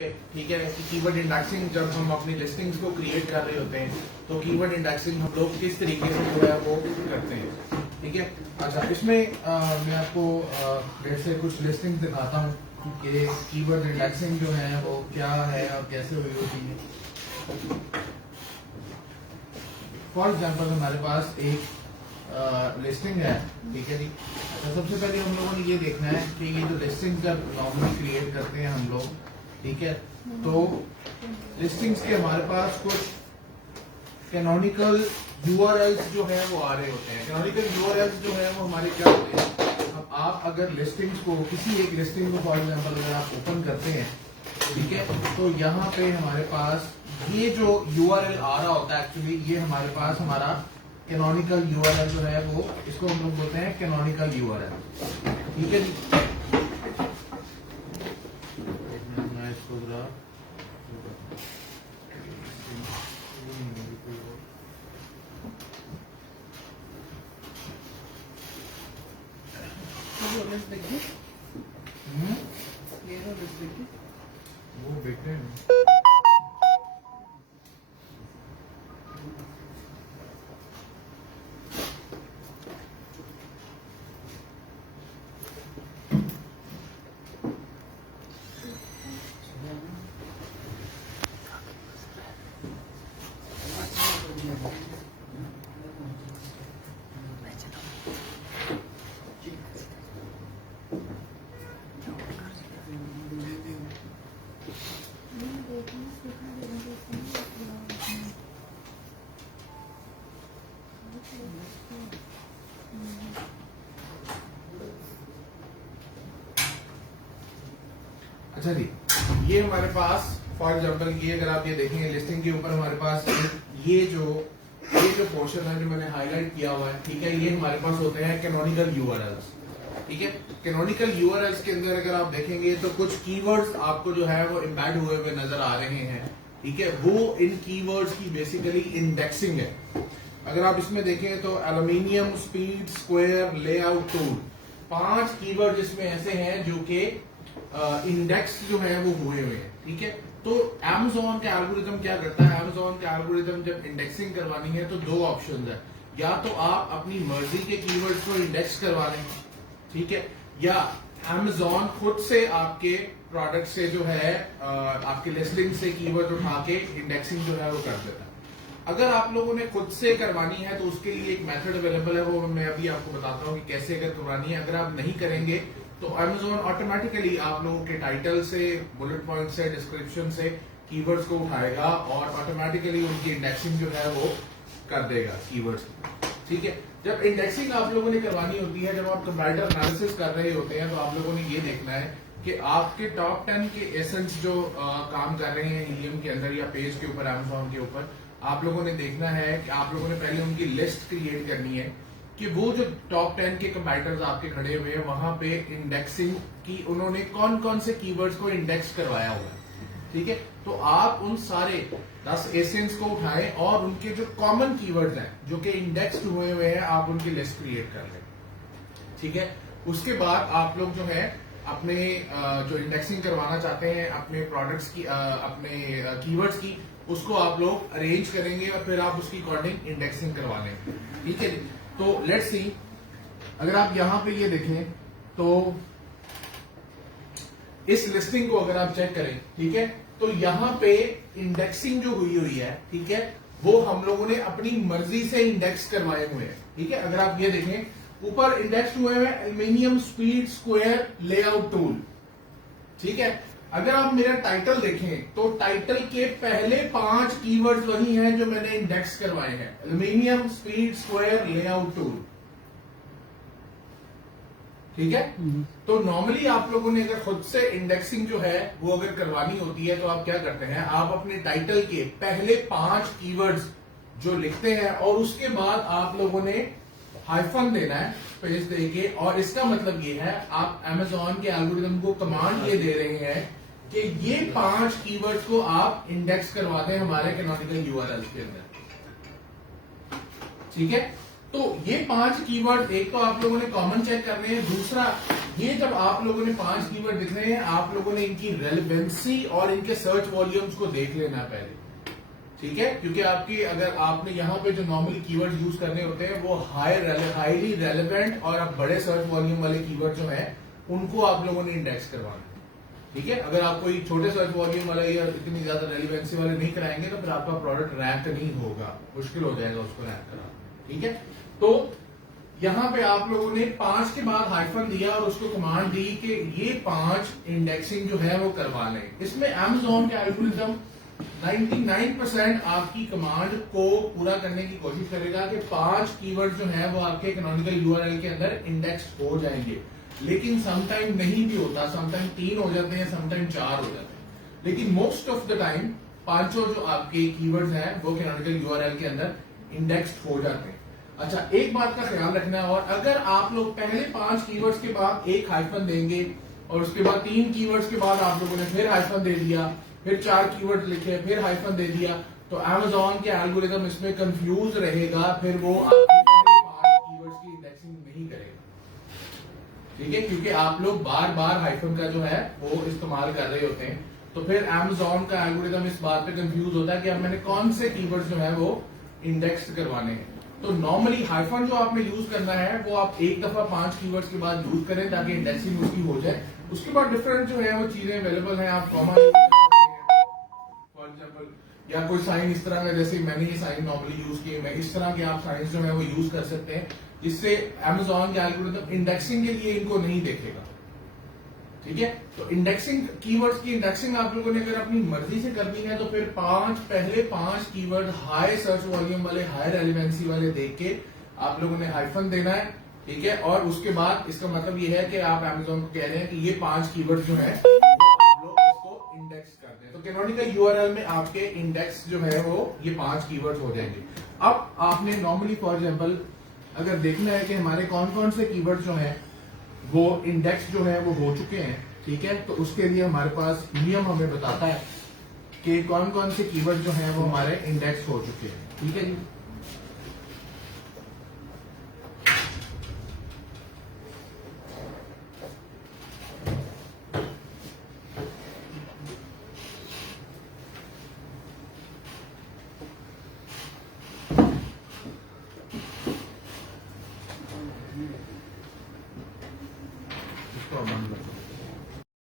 ठीक है कि कीवर्ड इंडेक्सिंग जब हम अपनी लिस्टिंग्स को क्रिएट कर रहे होते हैं तो कीवर्ड इंडेक्सिंग हम लोग किस तरीके से जो है वो करते हैं। ठीक है, अच्छा इसमें मैं आपको जैसे कुछ लिस्टिंग दिखाता हूँ कि कीवर्ड इंडेक्सिंग जो है वो क्या है और कैसे हुई होती है। फॉर एग्जांपल हमारे पास एक लिस्टिंग है, ठीक है जी। तो सबसे पहले हम लोगों ने ये देखना है कि ये जो लिस्टिंग का नॉर्मली क्रिएट करते हैं हम लोग, ठीक है, तो लिस्टिंग्स के हमारे पास कुछ कैनोनिकल यूआरएल्स जो है वो आ रहे होते हैं। कैनोनिकल यूआरएल्स जो है वो हमारे क्या होते हैं, अब आप अगर लिस्टिंग्स को किसी एक लिस्टिंग को फॉर एग्जांपल अगर आप ओपन करते हैं, ठीक है, तो यहाँ पे हमारे पास ये जो यूआरएल आ रहा होता है एक्चुअली ये हमारे पास हमारा कैनोनिकल यूआरएल जो है वो, इसको हम लोग बोलते हैं कैनोनिकल यूआरएल। ठीक है जी, वो बेटे अच्छा जी, ये हमारे पास फॉर एग्जांपल ये अगर आप ये देखेंगे लिस्टिंग के ऊपर हमारे पास ये जो पोर्शन है जो मैंने हाईलाइट किया हुआ है, ठीक है, ये हमारे पास होते हैं कैनोनिकल यूआरएल्स। ठीक है, कैनोनिकल यूआरएल्स के अंदर अगर आप देखेंगे तो कुछ कीवर्ड्स आपको जो है वो एम्बेड हुए हुए नजर आ रहे हैं। ठीक है, वो इन कीवर्ड्स की बेसिकली इंडेक्सिंग है। अगर आप इसमें देखें तो aluminium, speed, square, layout tool, 5 keyword इसमें ऐसे हैं जो कि इंडेक्स जो है वो हुए हुए हैं। ठीक है, तो Amazon का एल्गोरिथम क्या करता है, Amazon का एल्गोरिथम जब इंडेक्सिंग करवानी है तो 2 ऑप्शन है, या तो आप अपनी मर्जी के कीवर्ड्स को इंडेक्स करवा लें, ठीक है, या Amazon खुद से आपके प्रोडक्ट से जो है आपके लिस्टिंग से कीवर्ड उठा के इंडेक्सिंग जो है वो कर देता है। अगर आप लोगों ने खुद से करवानी है तो उसके लिए एक मेथड अवेलेबल है, वो मैं अभी आपको बताता हूँ कि कैसे अगर करवानी है। अगर आप नहीं करेंगे तो Amazon ऑटोमेटिकली आप लोगों के टाइटल से, बुलेट पॉइंट से, डिस्क्रिप्शन से कीवर्ड्स को उठाएगा और ऑटोमेटिकली उनकी इंडेक्सिंग जो है वो कर देगा कीवर्ड्स की। ठीक है, जब इंडेक्सिंग आप लोगों ने करवानी होती है, जब आप कंपैरेटर एनालिसिस कर रहे होते हैं, तो आप लोगों ने ये देखना है कि आपके टॉप 10 के एसेंस जो काम कर रहे हैं हीलियम के अंदर या पेज के ऊपर, Amazon के ऊपर, आप लोगों ने देखना है कि आप लोगों ने पहले उनकी लिस्ट क्रिएट करनी है कि वो जो टॉप 10 के कंपैरेटर्स आपके खड़े हुए हैं वहां पे इंडेक्सिंग की उन्होंने कौन कौन से कीवर्ड्स को इंडेक्स करवाया हुआ है। ठीक है, तो आप उन सारे 10 एसेंस को उठाएं और उनके जो कॉमन कीवर्ड्स हैं जो कि इंडेक्स्ड हुए हुए हैं आप उनकी लिस्ट क्रिएट कर लें। ठीक है, उसके बाद आप लोग जो है अपने जो इंडेक्सिंग करवाना चाहते हैं अपने प्रोडक्ट्स की, अपने कीवर्ड्स की, उसको आप लोग अरेंज करेंगे और फिर आप उसकी अकॉर्डिंग इंडेक्सिंग करवा लेंगे। ठीक है, तो लेट्स सी, अगर आप यहां पे ये देखें तो इस लिस्टिंग को अगर आप चेक करें, ठीक है, तो यहां पे इंडेक्सिंग जो हुई है, ठीक है, वो हम लोगों ने अपनी मर्जी से इंडेक्स करवाए हुए हैं। ठीक है, अगर आप ये देखें ऊपर इंडेक्स हुए हैं aluminium, speed, square, layout tool. ठीक है, अगर आप मेरा टाइटल देखें तो टाइटल के पहले 5 कीवर्ड्स वही हैं जो मैंने इंडेक्स करवाए हैं, aluminium, speed, square, layout tool. ठीक है, तो नॉर्मली आप लोगों ने अगर खुद से इंडेक्सिंग जो है वो अगर करवानी होती है तो आप क्या करते हैं, आप अपने टाइटल के पहले 5 कीवर्ड्स जो लिखते हैं और उसके बाद आप लोगों ने हाइफन देना है स्पेस देके, और इसका मतलब ये है आप Amazon के एल्गोरिथम को कमांड ये दे रहे हैं कि ये 5 कीवर्ड्स को आप इंडेक्स करवा दें हमारे कैनोनिकल यूआरएल के अंदर। ठीक है, तो ये 5 कीवर्ड एक तो आप लोगों ने कॉमन चेक करने हैं, दूसरा ये जब आप लोगों ने 5 कीवर्ड दिख रहे हैं, आप लोगों ने इनकी रेलेवेंसी और इनके सर्च वॉल्यूम्स को देख लेना पहले, ठीक है। क्योंकि आपकी अगर आपने यहाँ पे जो नॉर्मली कीवर्ड यूज करने होते हैं वो हाईली रेलेवेंट और आप बड़े सर्च वॉल्यूम वाले कीवर्ड जो है उनको आप लोगों ने इंडेक्स करवाना है, ठीक है। अगर आप कोई छोटे सर्च वॉल्यूम वाले या इतनी ज्यादा रेलिवेंसी वाले नहीं कराएंगे तो फिर आपका प्रोडक्ट रैंक नहीं होगा, मुश्किल हो जाएगा उसको रैंक कराना, ठीक है। तो यहाँ पे आप लोगों ने 5 के बाद हाइफन दिया और उसको कमांड दी कि ये 5 इंडेक्सिंग जो है वो करवा लें। इसमें Amazon के एल्गोरिथम 99% आपकी कमांड को पूरा करने की कोशिश करेगा कि 5 कीवर्ड जो है वो आपके कैनोनिकल यूआरएल के अंदर इंडेक्स हो जाएंगे, लेकिन समटाइम नहीं भी होता, समटाइम 3 हो जाते हैं, समटाइम 4 हो जाते हैं, लेकिन मोस्ट ऑफ द टाइम 5 जो आपके कीवर्ड्स हैं वो कैनोनिकल यूआरएल के अंदर इंडेक्स्ड हो जाते हैं। अच्छा, एक बात का ख्याल रखना, और अगर आप लोग पहले 5 कीवर्ड्स के बाद एक हाइफन देंगे और उसके बाद 3 कीवर्ड्स के बाद आप लोगों ने फिर हाइफन दे दिया, फिर 4 कीवर्ड लिखे, फिर हाइफन दे दिया, तो Amazon के एल्गोरिथम इसमें कंफ्यूज रहेगा, फिर वो आपके पहले 5 कीवर्ड्स की इंडेक्सिंग नहीं करेगा, ठीक है। क्योंकि आप लोग बार बार हाइफन का जो है वो इस्तेमाल कर रहे होते हैं, तो फिर Amazon का एल्गोरिथम इस बात पे कंफ्यूज होता है कि अब मैंने कौन से कीवर्ड्स जो है वो इंडेक्स करवाने हैं। तो नॉर्मली हाइफन जो आपने यूज करना है वो आप एक दफा 5 कीवर्ड्स के बाद यूज करें ताकि इंडेक्सिंग उसकी हो जाए। उसके बाद डिफरेंट जो है वो चीजें अवेलेबल हैं, आप कॉमा यूज कर सकते हैं फॉर एग्जांपल, या कोई साइन इस तरह का, जैसे मैंने ये साइन नॉर्मली यूज किए, मैं इस तरह के आप साइन जो है वो यूज कर सकते हैं, जिससे Amazon के एल्गोरिथम इंडेक्सिंग के लिए इनको नहीं देखेगा, ठीक है। तो इंडेक्सिंग, कीवर्ड्स की इंडेक्सिंग आप लोगों ने अगर अपनी मर्जी से करनी है तो फिर पहले 5 कीवर्ड हाई सर्च वॉल्यूम वाले, हाई रेलिवेंसी वाले देख के आप लोगों ने हाइफन देना है, ठीक है। और उसके बाद इसका मतलब ये है कि आप Amazon को कह रहे हैं कि ये 5 कीवर्ड जो है आप लोग इसको इंडेक्स कर दें, तो कैनोनिकल यूआरएल में आपके इंडेक्स जो है वो ये 5 कीवर्ड हो जाएंगे। अब आपने नॉर्मली फॉर एग्जाम्पल अगर देखना है कि हमारे कौन कौन से कीवर्ड जो है वो इंडेक्स जो है वो हो चुके हैं, ठीक है, तो उसके लिए हमारे पास नियम हमें बताता है कि कौन कौन से कीवर्ड जो है वो हमारे इंडेक्स हो चुके हैं, ठीक है जी।